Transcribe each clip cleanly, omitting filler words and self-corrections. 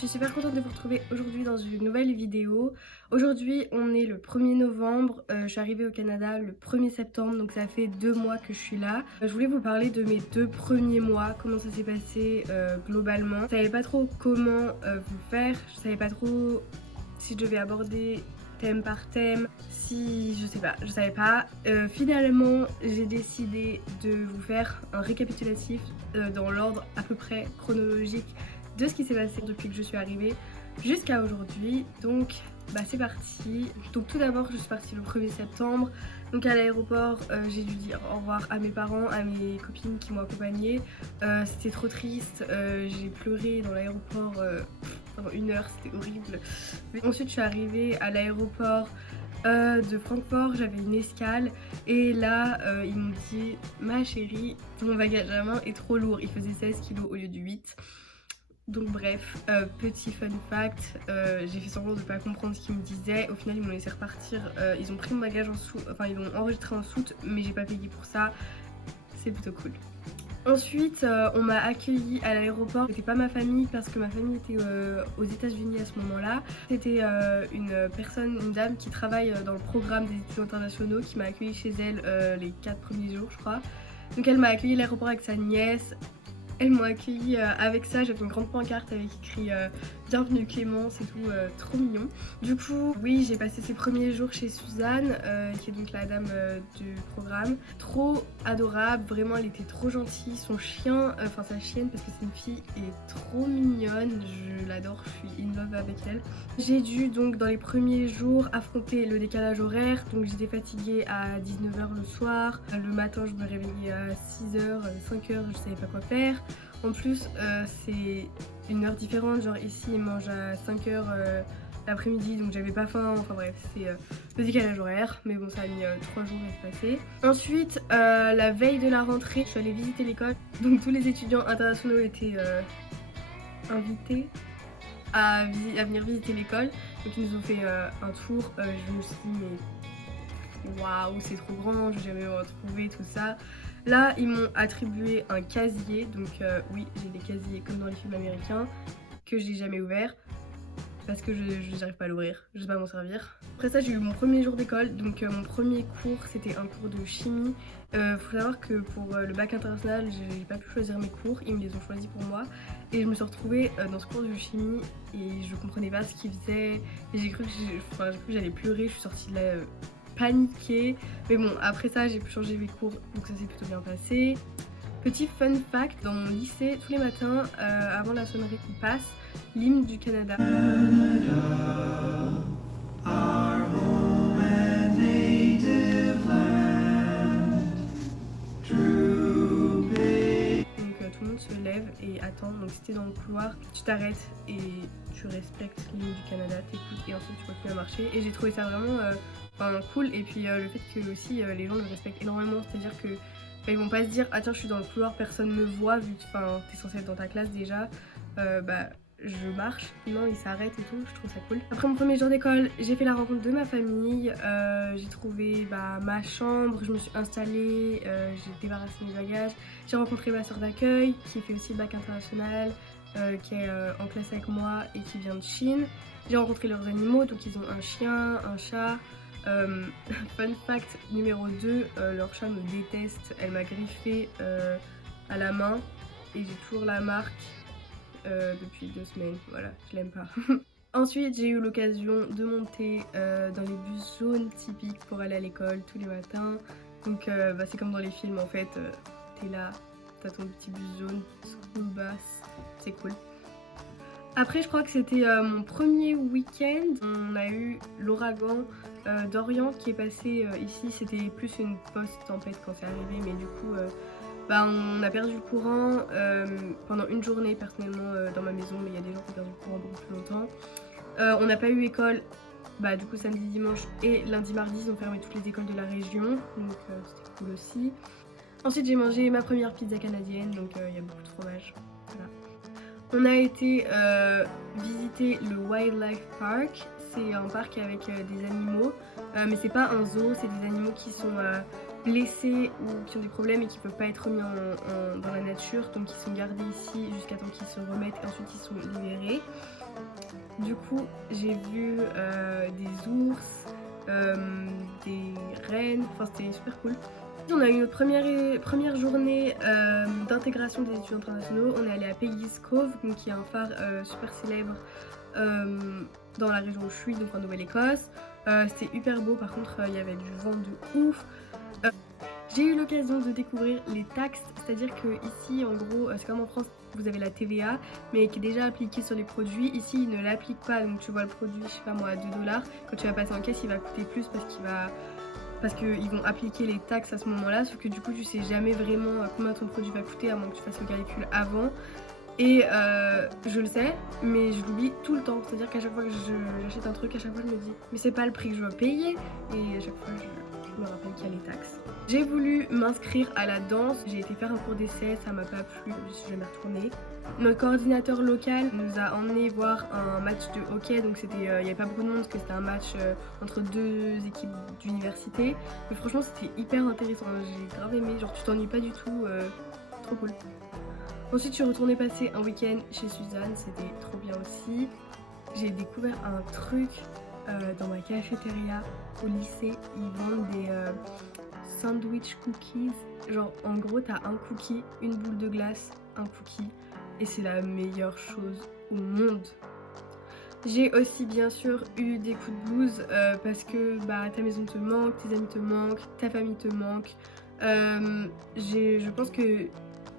suis super contente de vous retrouver aujourd'hui dans une nouvelle vidéo. Aujourd'hui on est le 1er novembre, je suis arrivée au Canada le 1er septembre, donc ça fait 2 mois que je suis là. Je voulais vous parler de mes 2 premiers mois, comment ça s'est passé globalement. Je savais pas trop comment vous faire, je savais pas trop si je devais aborder thème par thème, si je sais pas, je savais pas. Finalement j'ai décidé de vous faire un récapitulatif dans l'ordre à peu près chronologique de ce qui s'est passé depuis que je suis arrivée jusqu'à aujourd'hui. Donc bah c'est parti. Donc tout d'abord je suis partie le 1er septembre. Donc à l'aéroport j'ai dû dire au revoir à mes parents, à mes copines qui m'ont accompagnée. C'était trop triste, j'ai pleuré dans l'aéroport pendant 1 heure, c'était horrible. Mais ensuite je suis arrivée à l'aéroport de Francfort, j'avais une escale et là ils m'ont dit ma chérie, ton bagage à main est trop lourd, il faisait 16 kilos au lieu de 8. Donc bref, petit fun fact, j'ai fait semblant de pas comprendre ce qu'ils me disaient. Au final ils m'ont laissé repartir, ils ont pris mon bagage en soute, enfin ils l'ont enregistré en soute, mais j'ai pas payé pour ça, c'est plutôt cool. Ensuite on m'a accueillie à l'aéroport. C'était pas ma famille parce que ma famille était aux États-Unis à ce moment-là. C'était une dame qui travaille dans le programme des étudiants internationaux qui m'a accueillie chez elle les 4 premiers jours je crois. Donc elle m'a accueillie à l'aéroport avec sa nièce. Elles m'ont accueillie avec ça, j'avais une grande pancarte avec écrit bienvenue Clémence et tout, trop mignon. Du coup, oui, j'ai passé ces premiers jours chez Suzanne, qui est donc la dame du programme. Trop adorable, vraiment elle était trop gentille. Son chien, enfin sa chienne parce que c'est une fille, est trop mignonne, je l'adore, je suis in love avec elle. J'ai dû donc dans les premiers jours affronter le décalage horaire, donc j'étais fatiguée à 19 h le soir. Le matin je me réveillais à 6 h, 5 h, je savais pas quoi faire. En plus c'est une heure différente, genre ici ils mangent à 5 h l'après-midi donc j'avais pas faim, enfin bref c'est le décalage horaire, mais bon ça a mis 3 jours à se passer. Ensuite la veille de la rentrée je suis allée visiter l'école, donc tous les étudiants internationaux étaient invités à venir visiter l'école, donc ils nous ont fait un tour. Je me suis dit mais waouh c'est trop grand, je vais jamais me retrouver tout ça. Là ils m'ont attribué un casier, donc oui j'ai des casiers comme dans les films américains que j'ai jamais ouvert parce que je n'arrive pas à l'ouvrir, je sais pas m'en servir. Après ça j'ai eu mon premier jour d'école, donc mon premier cours c'était un cours de chimie. Faut savoir que pour le bac international j'ai pas pu choisir mes cours, ils me les ont choisis pour moi et je me suis retrouvée dans ce cours de chimie et je comprenais pas ce qu'ils faisaient et j'ai cru que j'allais pleurer, je suis sortie de là paniquée. Mais bon après ça j'ai pu changer mes cours donc ça s'est plutôt bien passé. Petit fun fact, dans mon lycée tous les matins avant la sonnerie qui passe l'hymne du Canada. Tout le monde se lève et attend, donc si t'es dans le couloir, tu t'arrêtes et tu respectes l'hymne du Canada, t'écoutes et ensuite tu continues à marcher. Et j'ai trouvé ça vraiment cool, et puis le fait que aussi les gens le respectent énormément, c'est-à-dire que ils vont pas se dire ah tiens je suis dans le couloir, personne me voit vu que t'es censé être dans ta classe déjà, je marche. Non, ils s'arrêtent et tout, je trouve ça cool. Après mon premier jour d'école, j'ai fait la rencontre de ma famille, j'ai trouvé ma chambre, je me suis installée, j'ai débarrassé mes bagages, j'ai rencontré ma soeur d'accueil qui fait aussi le bac international, qui est en classe avec moi et qui vient de Chine. J'ai rencontré leurs animaux, donc ils ont un chien, un chat. Fun fact numéro 2, leur chat me déteste, elle m'a griffé à la main et j'ai toujours la marque depuis 2 semaines, voilà, je l'aime pas. Ensuite j'ai eu l'occasion de monter dans les bus jaunes typiques pour aller à l'école tous les matins. Donc c'est comme dans les films en fait, t'es là, t'as ton petit bus jaune, school bus, c'est cool. Après je crois que c'était mon premier week-end, on a eu l'ouragan Dorian qui est passé ici. C'était plus une post-tempête quand c'est arrivé, mais du coup on a perdu le courant pendant une journée personnellement dans ma maison, mais il y a des gens qui ont perdu le courant beaucoup plus longtemps. On n'a pas eu école du coup samedi, dimanche et lundi, mardi, ils ont fermé toutes les écoles de la région, donc c'était cool aussi. Ensuite j'ai mangé ma première pizza canadienne, donc il y a beaucoup de fromage, voilà. On a été visiter le Wildlife Park. C'est un parc avec des animaux, mais c'est pas un zoo, c'est des animaux qui sont blessés ou qui ont des problèmes et qui peuvent pas être remis dans la nature, donc ils sont gardés ici jusqu'à temps qu'ils se remettent et ensuite ils sont libérés. Du coup j'ai vu des ours, des rennes, enfin c'était super cool. On a eu notre première journée d'intégration des étudiants internationaux. On est allé à Peggy's Cove, donc qui est un phare super célèbre dans la région où je suis, donc en Nouvelle-Écosse. C'était hyper beau, par contre il y avait du vent de ouf. J'ai eu l'occasion de découvrir les taxes, c'est-à-dire que ici en gros c'est comme en France, vous avez la TVA mais qui est déjà appliquée sur les produits. Ici ils ne l'appliquent pas, donc tu vois le produit, je sais pas moi, à 2 $. Quand tu vas passer en caisse il va coûter plus parce qu'ils vont appliquer les taxes à ce moment-là, sauf que du coup tu sais jamais vraiment combien ton produit va coûter à moins que tu fasses le calcul avant. Et je le sais, mais je l'oublie tout le temps, c'est-à-dire qu'à chaque fois que j'achète un truc, à chaque fois je me dis mais c'est pas le prix que je dois payer, et à chaque fois je me rappelle qu'il y a les taxes. J'ai voulu m'inscrire à la danse, j'ai été faire un cours d'essai, ça m'a pas plu, je suis jamais retournée. Notre coordinateur local nous a emmené voir un match de hockey, donc il n'y avait pas beaucoup de monde parce que c'était un match entre 2 équipes d'université. Mais franchement c'était hyper intéressant, j'ai grave aimé, genre tu t'ennuies pas du tout, trop cool. Ensuite je suis retournée passer un week-end chez Suzanne, c'était trop bien aussi. J'ai découvert un truc dans ma cafétéria au lycée, ils vendent des sandwich cookies. Genre en gros t'as un cookie, une boule de glace, un cookie, et c'est la meilleure chose au monde. J'ai aussi bien sûr eu des coups de blues parce que bah ta maison te manque, tes amis te manquent, ta famille te manque. Je pense que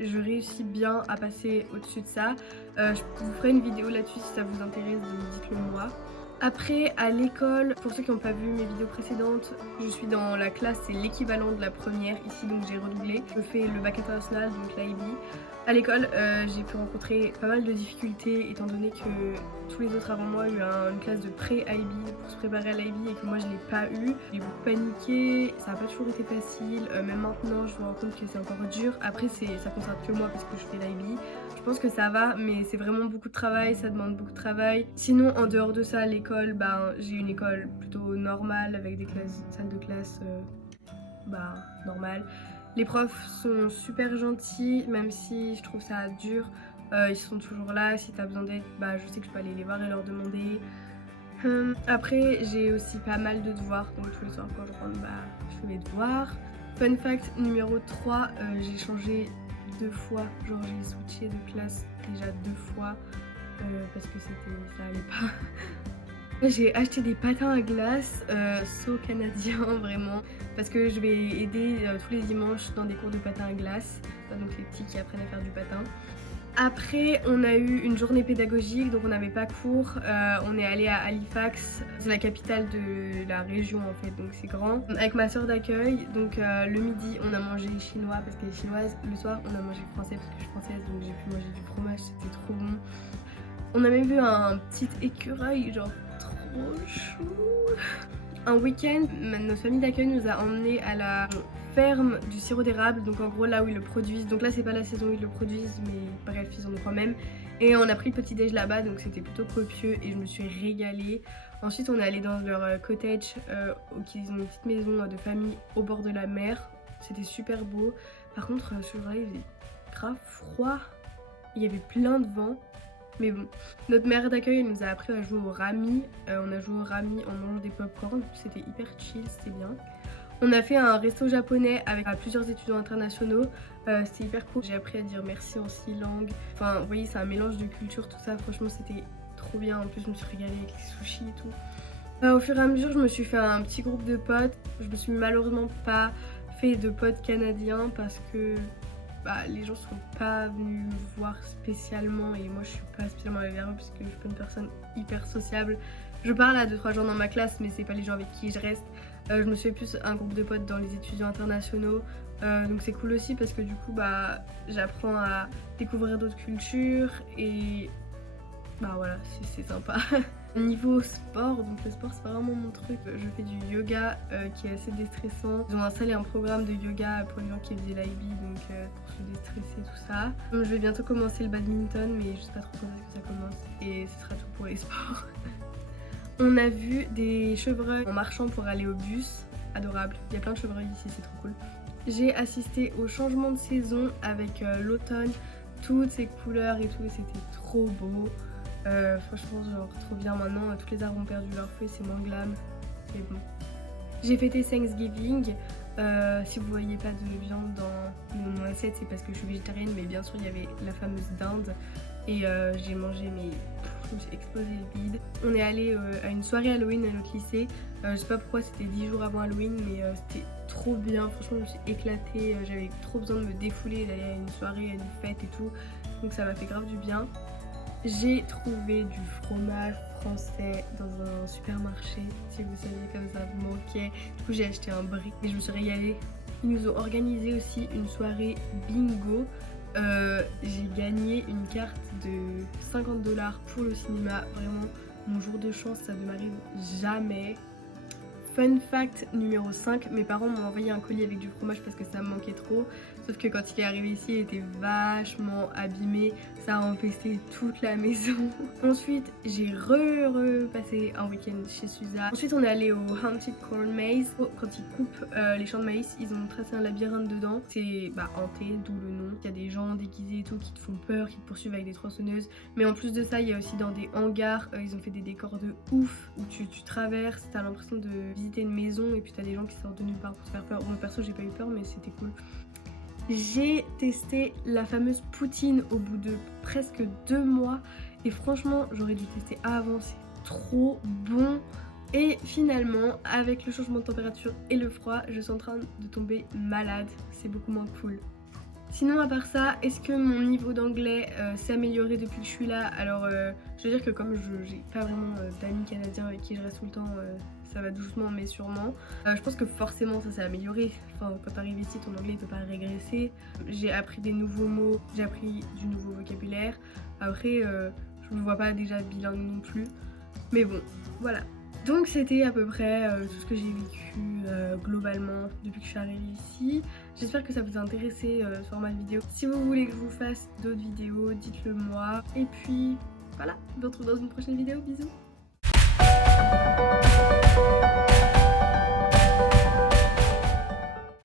je réussis bien à passer au-dessus de ça. Je vous ferai une vidéo là-dessus si ça vous intéresse, dites-le moi. Après, à l'école, pour ceux qui n'ont pas vu mes vidéos précédentes, je suis dans la classe, c'est l'équivalent de la première ici, donc j'ai redoublé. Je fais le bac international, donc l'IB. À l'école, j'ai pu rencontrer pas mal de difficultés étant donné que tous les autres avant moi ont eu une classe de pré-IB pour se préparer à l'IB et que moi je l'ai pas eu. J'ai beaucoup paniqué, ça n'a pas toujours été facile, même maintenant je me rends compte que c'est encore dur. Après ça concerne que moi parce que je fais l'IB. Je pense que ça va, mais c'est vraiment beaucoup de travail, ça demande beaucoup de travail. Sinon, en dehors de ça, à l'école, j'ai une école plutôt normale avec des salles de classe normales. Les profs sont super gentils, même si je trouve ça dur. Ils sont toujours là, si t'as besoin d'aide, je sais que je peux aller les voir et leur demander. Après, j'ai aussi pas mal de devoirs, donc tous les soirs quand je rentre, je fais mes devoirs. Fun fact numéro 3, j'ai changé 2 fois, genre j'ai switché de classe déjà 2 fois parce que ça allait pas. J'ai acheté des patins à glace, saut canadien vraiment, parce que je vais aider tous les dimanches dans des cours de patins à glace, donc les petits qui apprennent à faire du patin. Après on a eu une journée pédagogique, donc on n'avait pas cours, on est allé à Halifax, c'est la capitale de la région en fait, donc c'est grand. Avec ma soeur d'accueil, donc le midi on a mangé chinois parce qu'elle est chinoise, le soir on a mangé français parce que je suis française, donc j'ai pu manger du fromage, c'était trop bon. On a même vu un petit écureuil, genre trop chou. Un week-end, notre famille d'accueil nous a emmenés à la ferme du sirop d'érable, donc en gros là où ils le produisent. Donc là c'est pas la saison où ils le produisent, mais bref ils en ont quand même. Et on a pris le petit déj là-bas, donc c'était plutôt copieux et je me suis régalée. Ensuite on est allé dans leur cottage, ils ont une petite maison de famille au bord de la mer. C'était super beau. Par contre ce jour-là il faisait grave froid, il y avait plein de vent. Mais bon, notre mère d'accueil nous a appris à jouer au rami. On a joué au rami en mangeant des pop-corn, c'était hyper chill, c'était bien. On a fait un resto japonais avec plusieurs étudiants internationaux, c'était hyper cool. J'ai appris à dire merci en 6 langues. Enfin, vous voyez, c'est un mélange de culture, tout ça. Franchement, c'était trop bien. En plus, je me suis régalée avec les sushis et tout. Au fur et à mesure, je me suis fait un petit groupe de potes. Je me suis malheureusement pas fait de potes canadiens parce que les gens sont pas venus me voir spécialement et moi je suis pas spécialement allée vers eux parce que je suis pas une personne hyper sociable. Je parle à 2-3 gens dans ma classe mais c'est pas les gens avec qui je reste. Je me suis fait plus un groupe de potes dans les étudiants internationaux, donc c'est cool aussi parce que du coup j'apprends à découvrir d'autres cultures et voilà, c'est sympa. Niveau sport, donc le sport c'est pas vraiment mon truc. Je fais du yoga qui est assez déstressant. Ils ont installé un programme de yoga pour les gens qui faisaient l'IB, donc pour se déstresser tout ça. Donc, je vais bientôt commencer le badminton mais je sais pas trop quand est-ce que ça commence et ce sera tout pour les sports. On a vu des chevreuils en marchant pour aller au bus. adorable. Il y a plein de chevreuils ici, c'est trop cool. J'ai assisté au changement de saison avec l'automne, toutes ces couleurs et tout, et c'était trop beau. Franchement, genre trop bien. Maintenant, tous les arbres ont perdu leurs feuilles, c'est moins glam, mais bon. J'ai fêté Thanksgiving. Si vous voyez pas de viande dans mon assiette, c'est parce que je suis végétarienne, mais bien sûr il y avait la fameuse dinde et j'ai mangé, mais je me suis explosé le bide. On est allé à une soirée Halloween à notre lycée. Je sais pas pourquoi, c'était 10 jours avant Halloween, mais c'était trop bien. Franchement, je me suis éclatée. J'avais trop besoin de me défouler, d'aller à une soirée, à une fête et tout. Donc ça m'a fait grave du bien. J'ai trouvé du fromage français dans un supermarché, si vous saviez comme ça vous manquait. Du coup j'ai acheté un brick et je me suis régalée. Ils nous ont organisé aussi une soirée bingo. J'ai gagné une carte de 50 $ pour le cinéma. Vraiment mon jour de chance, ça ne m'arrive jamais. Fun fact numéro 5, mes parents m'ont envoyé un colis avec du fromage parce que ça me manquait trop. Sauf que quand il est arrivé ici, il était vachement abîmé. Ça a empesté toute la maison. Ensuite, j'ai repassé un week-end chez Suza. Ensuite, on est allé au Haunted Corn Maze. Quand ils coupent les champs de maïs, ils ont tracé un labyrinthe dedans. C'est hanté, d'où le nom. Il y a des gens déguisés et tout qui te font peur, qui te poursuivent avec des tronçonneuses. Mais en plus de ça, il y a aussi dans des hangars, ils ont fait des décors de ouf où tu traverses, t'as l'impression de visiter une maison et puis t'as des gens qui sortent de nulle part pour te faire peur. Moi perso, j'ai pas eu peur, mais c'était cool. J'ai testé la fameuse poutine au bout de presque 2 mois et franchement j'aurais dû tester avant, c'est trop bon. Et finalement avec le changement de température et le froid, je suis en train de tomber malade, c'est beaucoup moins cool. Sinon à part ça, est-ce que mon niveau d'anglais s'est amélioré depuis que je suis là? Alors je veux dire que comme j'ai pas vraiment d'amis canadiens avec qui je reste tout le temps, ça va doucement mais sûrement. Je pense que forcément ça s'est amélioré. Enfin, quand t'arrives ici, ton anglais il peut pas régresser. J'ai appris des nouveaux mots, j'ai appris du nouveau vocabulaire. Après, je me vois pas déjà bilingue non plus. Mais bon, voilà. Donc c'était à peu près tout ce que j'ai vécu globalement depuis que je suis arrivée ici. J'espère que ça vous a intéressé ce format de vidéo. Si vous voulez que je vous fasse d'autres vidéos, dites-le moi. Et puis voilà, on se retrouve dans une prochaine vidéo. Bisous.